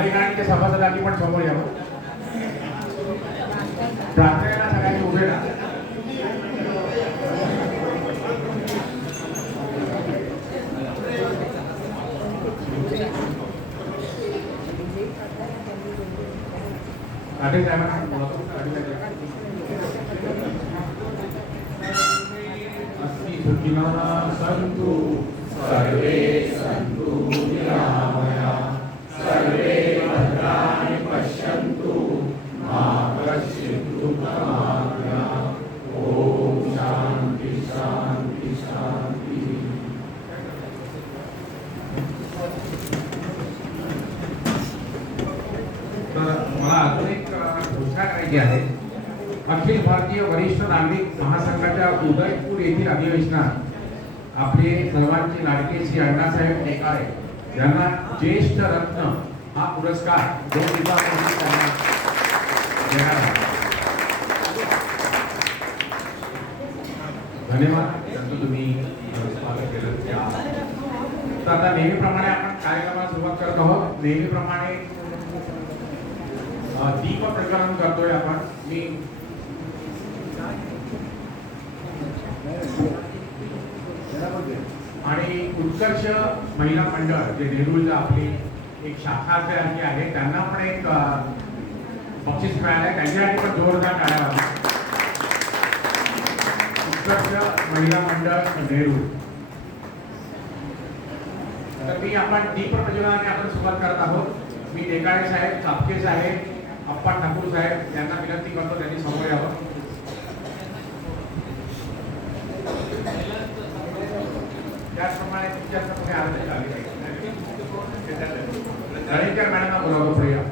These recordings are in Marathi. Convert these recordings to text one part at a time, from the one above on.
मालेगाणच्या सभासदांनी पण समोर यावं. प्रार्थनेला सगळ्यांनी उभे राहा. आठे साहेबांना संतु सर्वे सन्तु निरामया सर्वे भद्राणि पश्यन्तु मा कश्चित् दुःखमाप्नुयात्. ओम शांती शांती शांती. तर मला अजून एक घोषणा करायची आहे. अखिल भारतीय वरिष्ठ नागरिक महासंघाच्या उदयपूर येथील अधिवेशनात आपले सर्वांचे लाडके श्री अण्णासाहेब टेकाळे यांना ज्येष्ठ रत्न हा पुरस्कार 2 दिवसापूर्वी त्यांना देण्यात आला. धन्यवाद. त्यांचं तुम्ही स्वागत केलं. तर आता नेहमीप्रमाणे आपण कार्यक्रमाला सुरुवात करत आहोत. नेहमीप्रमाणे दीप प्रज्वलन करतोय आपण. मी आणि उत्कर्ष महिला मंडळ जे नेरूळला आपली एक शाखा जी आहे त्यांना पण एक बक्षीस मिळालं आहे. त्यांच्यासाठी पण जोरदार टाळ्या वाजवा. उत्कर्ष महिला मंडळ नेरूळ. तर मी आपण दीप प्रज्वलनाने आपण सुरुवात करत आहोत. मी टेकाळे साहेब, चापके साहेब, अप्पा ठाकूर साहेब यांना विनंती करतो त्यांनी समोर यावं. त्याचप्रमाणे तुमच्या समोर आले दरेकर मॅडमना बोलावतो पुढे या.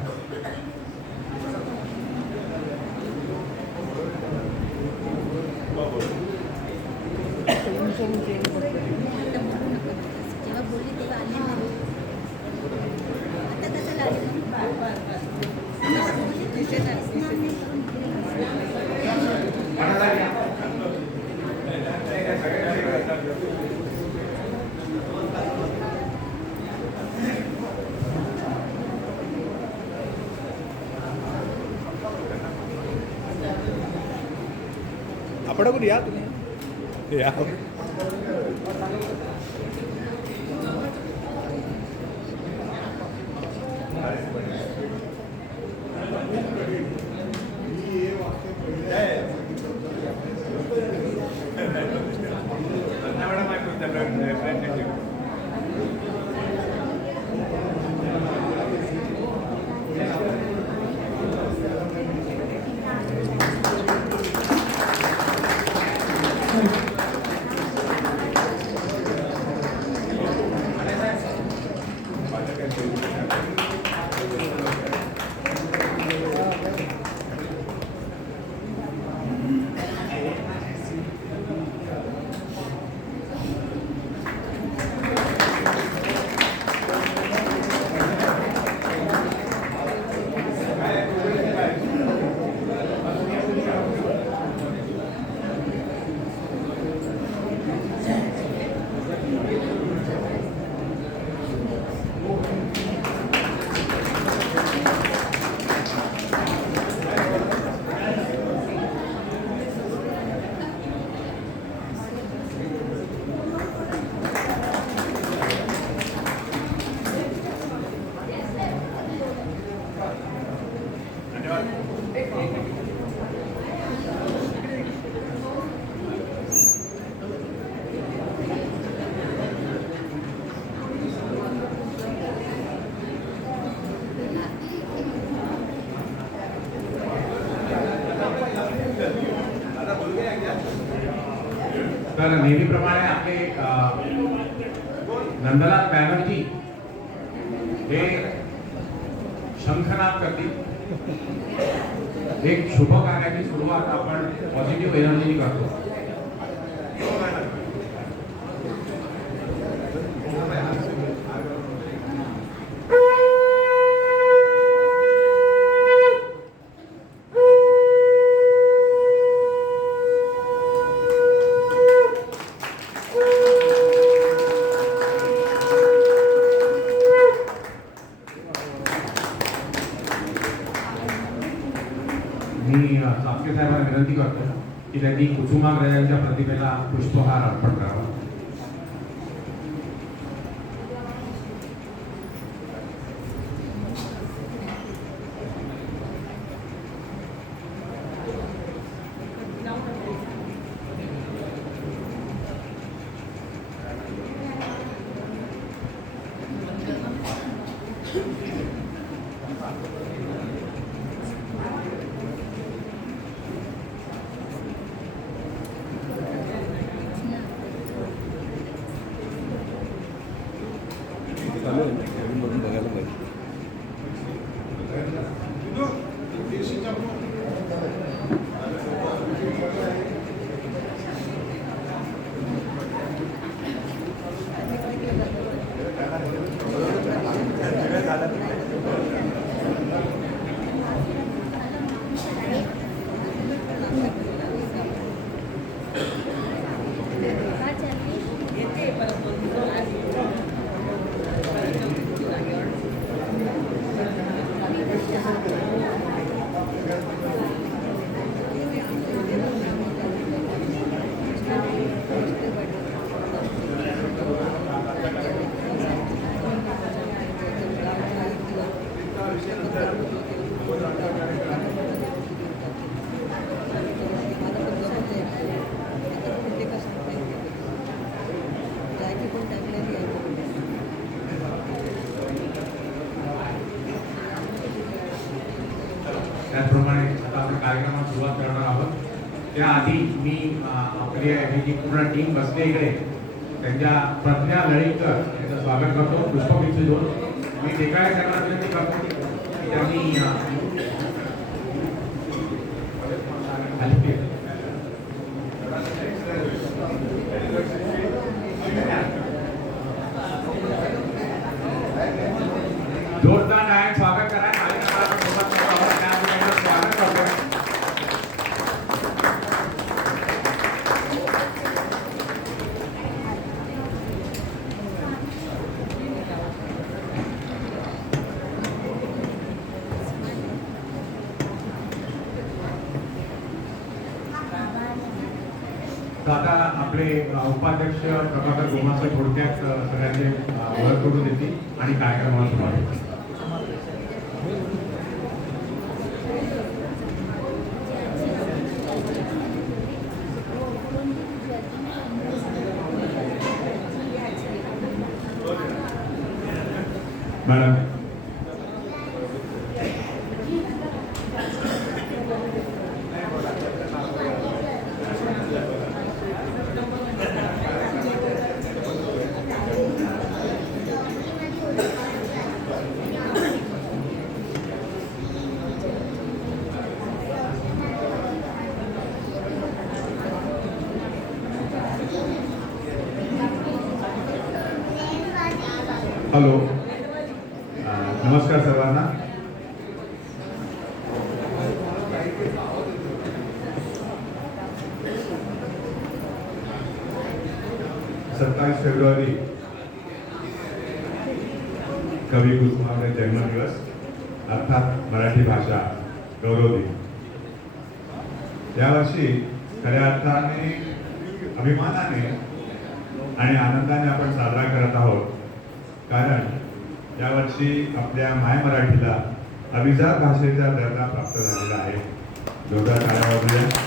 आपण या तुम्ही या. तर नेहमीप्रमाणे आपले नंदलाल बॅनर्जी हे शंखनाद करतील. एक शुभ कार्याची सुरुवात आपण पॉझिटिव्ह एनर्जी करतो. मी चापके साहेबांना विनंती करतो की त्यांनी कुसुमाग्रजांच्या प्रतिमेला पुष्पहार अर्पण करावा. चालू आहे ना, नवीन बघून बघायला पाहिजे. त्याचप्रमाणे आता आपण कार्यक्रमात सुरुवात करणार आहोत. त्याआधी मी आपली ही जी पूर्ण टीम बसली इकडे त्यांच्या प्रज्ञा लळीकर यांचं स्वागत करतो. पुष्पगुच्छ देऊन मी टेकाळे साहेबांना विनंती करतो की त्यांनी जोरदार नायक स्वागत करा. स्वागत करतो. आता आपले उपाध्यक्ष प्रभाकर गोमासे थोडक्यात सगळ्यांचे ओळख करून देतील आणि कार्यक्रमाला सुरुवात होईल. मॅडम हॅलो, नमस्कार सर्वांना. सत्तावीस फेब्रुवारी कवी कुसुमाग्रज जन्मदिवस अर्थात मराठी भाषा गौरव दिन. यावर्षी खऱ्या अर्थाने अभिमानाने आणि आनंदाने आपण साजरा करत आहोत, कारण यावर्षी आपल्या माय मराठीला अभिजात भाषेचा दर्जा प्राप्त झालेला आहे. जोरदार टाळ्या वाजवूया.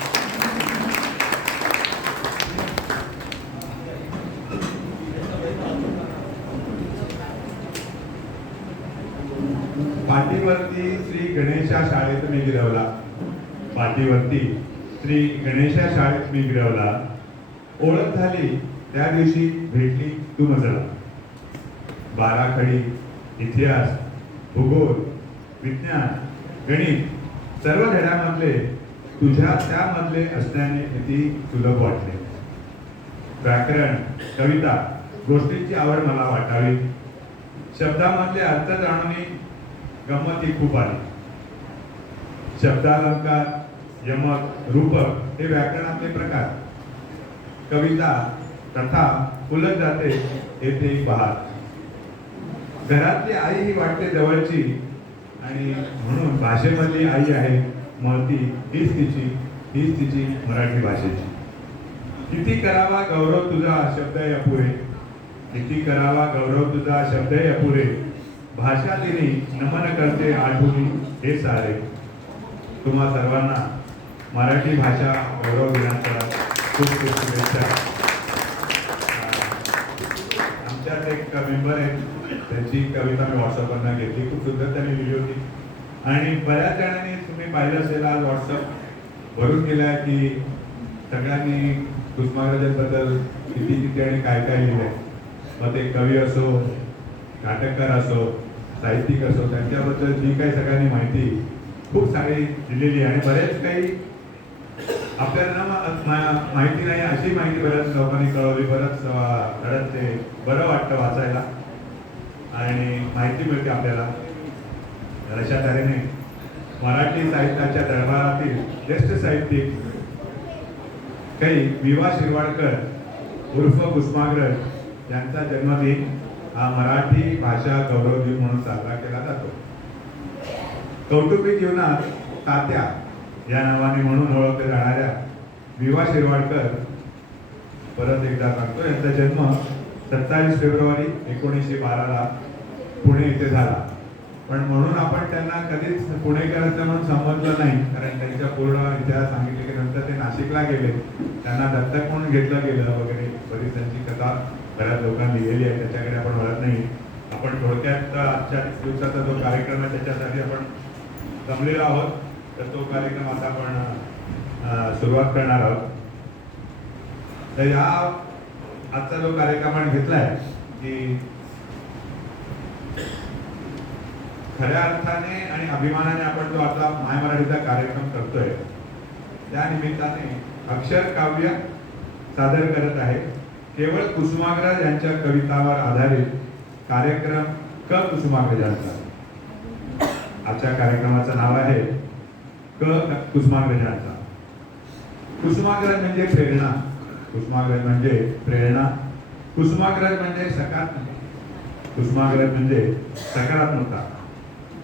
पाठीवरती श्री गणेशा शाळेत मी गिरवला, पाठीवरती श्री गणेशा शाळेत मी गिरवला, ओळख झाली त्या दिवशी भेटली तू मजला. बाराखडी, इतिहास, भूगोल, विज्ञान, गणित सर्व धड्यामधले तुझ्या त्यामधले असल्याने किती सुलभ वाटले. व्याकरण, कविता, गोष्टींची आवड मला वाटावी. शब्दामधले अर्थ जाणून गंमती खूप आली. शब्दालंकार, यमक, रूपक हे व्याकरणातले प्रकार. कविता, कथा फुलत जाते येथे बहार. घरातली आई ही वाटते जवळची आणि म्हणून भाषेमधली आई आहे मळती हीच तिची मराठी भाषेची. किती करावा गौरव तुझा शब्द अपुरे, किती करावा गौरव तुझा शब्द अपुरे, भाषा दिनी नमन करते आठवणी हे सारे. तुम्हा सर्वांना मराठी भाषा गौरव दिनाच्या खूप खूप शुभेच्छा. आमच्यात एक मेंबर आहेत, त्यांची कविता मी व्हॉट्सअपवरनं घेतली, खूप सुंदर त्यांनी लिहिली होती. आणि बऱ्याच जणांनी तुम्ही पाहिलं असेल आज व्हॉट्सअप भरून गेला की सगळ्यांनी कुसुमाग्रजांबद्दल किती आणि काय काय लिहिलंय. मग ते कवी असो, नाटककार असो, साहित्यिक असो, त्यांच्याबद्दल जी काही सगळ्यांनी माहिती खूप सारी दिलेली आहे. आणि बरेच काही आपल्याला माहिती नाही अशी माहिती बऱ्याच लोकांनी कळवली. बरंच ते बरं वाटतं वाचायला आणि माहिती मिळते आपल्याला. अशा तऱ्हेने मराठी साहित्याच्या दरबारातील ज्येष्ठ साहित्यिक काही विवा शिरवाडकर उर्फ कुसुमाग्रज यांचा जन्मदिन हा मराठी भाषा गौरव दिन म्हणून साजरा केला जातो. कौटुंबिक जीवनात तात्या या नावाने म्हणून ओळखले जाणाऱ्या विवा शिरवाडकर, परत एकदा सांगतो, यांचा जन्म 27 फेब्रुवारी 1912 पुणे येथे झाला. पण म्हणून आपण त्यांना कधीच पुणेकरांचं म्हणून समजलं नाही, कारण त्यांच्या पूर्ण इतिहास सांगितले की नंतर ते नाशिकला गेले, त्यांना दत्तक म्हणून घेतलं गेलं वगैरे. बरीच त्यांची कथा बऱ्याच लोकांनी लिहिलेली आहे, त्याच्याकडे आपण वळत नाही. आपण थोडक्यात आजच्या दिवसाचा जो कार्यक्रम आहे त्याच्यासाठी आपण जमलेलो आहोत, तर तो कार्यक्रम आता आपण सुरुवात करणार आहोत. तर या आजचा जो कार्यक्रम आपण घेतलाय की खऱ्या अर्थाने आणि अभिमानाने आपण जो आता माय मराठीचा कार्यक्रम करतोय त्या निमित्ताने अक्षर काव्य सादर करत आहे. केवळ कुसुमाग्रज यांच्या कवितावर आधारित कार्यक्रम क कुसुमाग्रजांचा. आजच्या कार्यक्रमाचं नाव आहे क कुसुमाग्रजांचा. कुसुमाग्रज म्हणजे प्रेरणा, कुसुमाग्रज म्हणजे प्रेरणा, कुसुमाग्रज म्हणजे कुसुमाग्रज म्हणजे सकारात्मकता,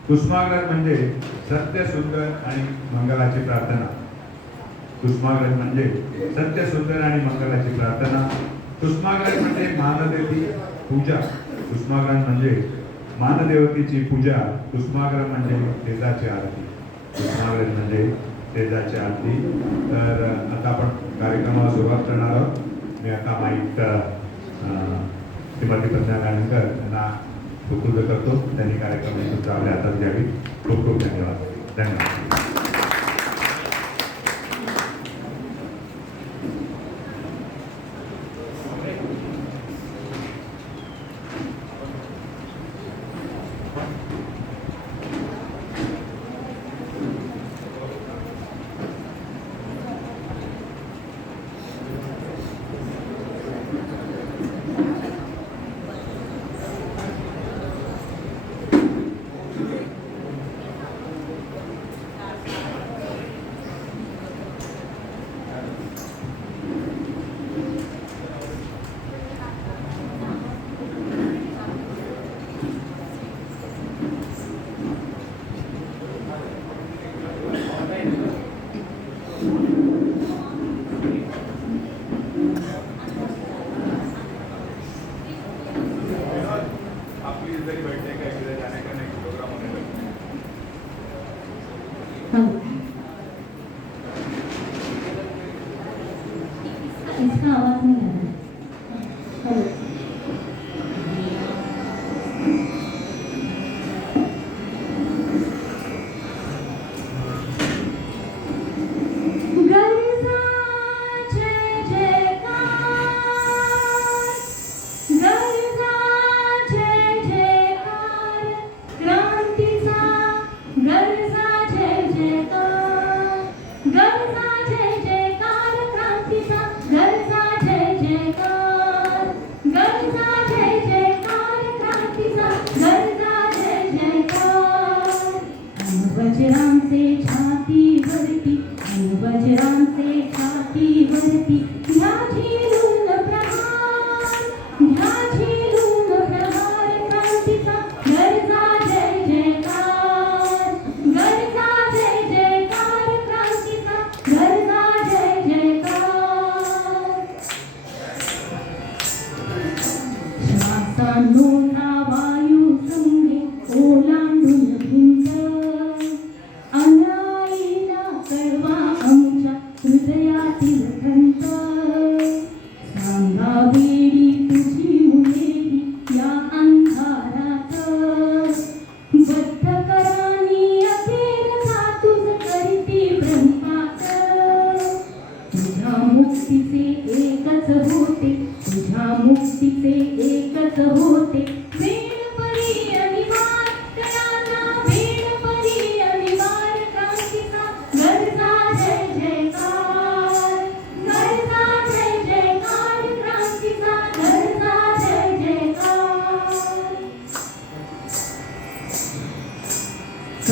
कुसुमाग्रज म्हणजे सत्य, सुंदर आणि मंगलाची प्रार्थना. कुसुमाग्रज म्हणजे सत्य, सुंदर आणि मंगलाची प्रार्थना. कुसुमाग्रज म्हणजे मानदेवती पूजा, कुसुमाग्रज म्हणजे मानदेवतीची पूजा. कुसुमाग्रज म्हणजे तेजाची आरती, कुसुमाग्रज म्हणजे तेजाची आरती. तर आता आपण कार्यक्रमाला सुरुवात करणार आहोत. मी आता माईक श्रीमती प्रज्ञा गाणकर यांना सुपूर्द करतो. त्यांनी कार्यक्रम तुमच्या आपल्या हातात घ्यावी. खूप खूप धन्यवाद. धन्यवाद. इसका आवाज नहीं आ रहा है. वज्रांचे छाती वरती, वज्रांचे छाती वरती, ह्या झेलून प्रहार, ह्या झेलून प्रहार क्रांतीचा गरजा जय जयकार, गरजा जय जयकार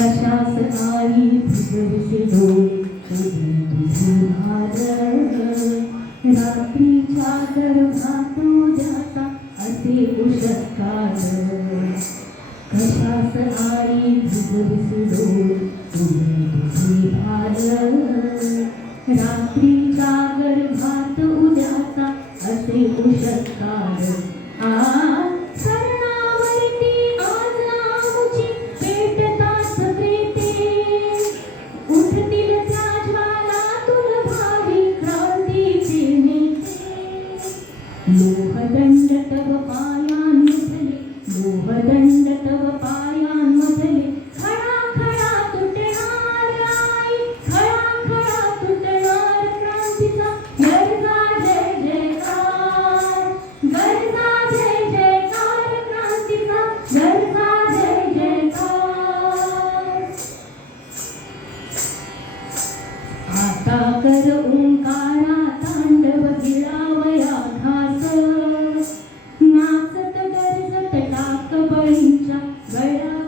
कशास आई भिजविसे डोळे तुझे रात्रीच्या गर्भात उद्याचा असे उषत्कार कशास आई भिजविसे डोळे तुझे रात्रीच्या गर्भात उद्याचा असे उषत्कार सरणावरती आज आमुची पेटतात प्रेते उठतील त्या ज्वालातून भावी क्रांतीचे नेते लोहदंड तव पायांमधले लोहदंड तव पायांमधले खळा खळा तुटणार आई खळा खळा तुटणार क्रांतीचा गरजा जय जयकार गरजा जय जयकार क्रांतीचा गरजा जय जयकार आता कर ओंकारा तांडव गिळावया घास नाचत गरजत टाक बळींच्या गळ्यात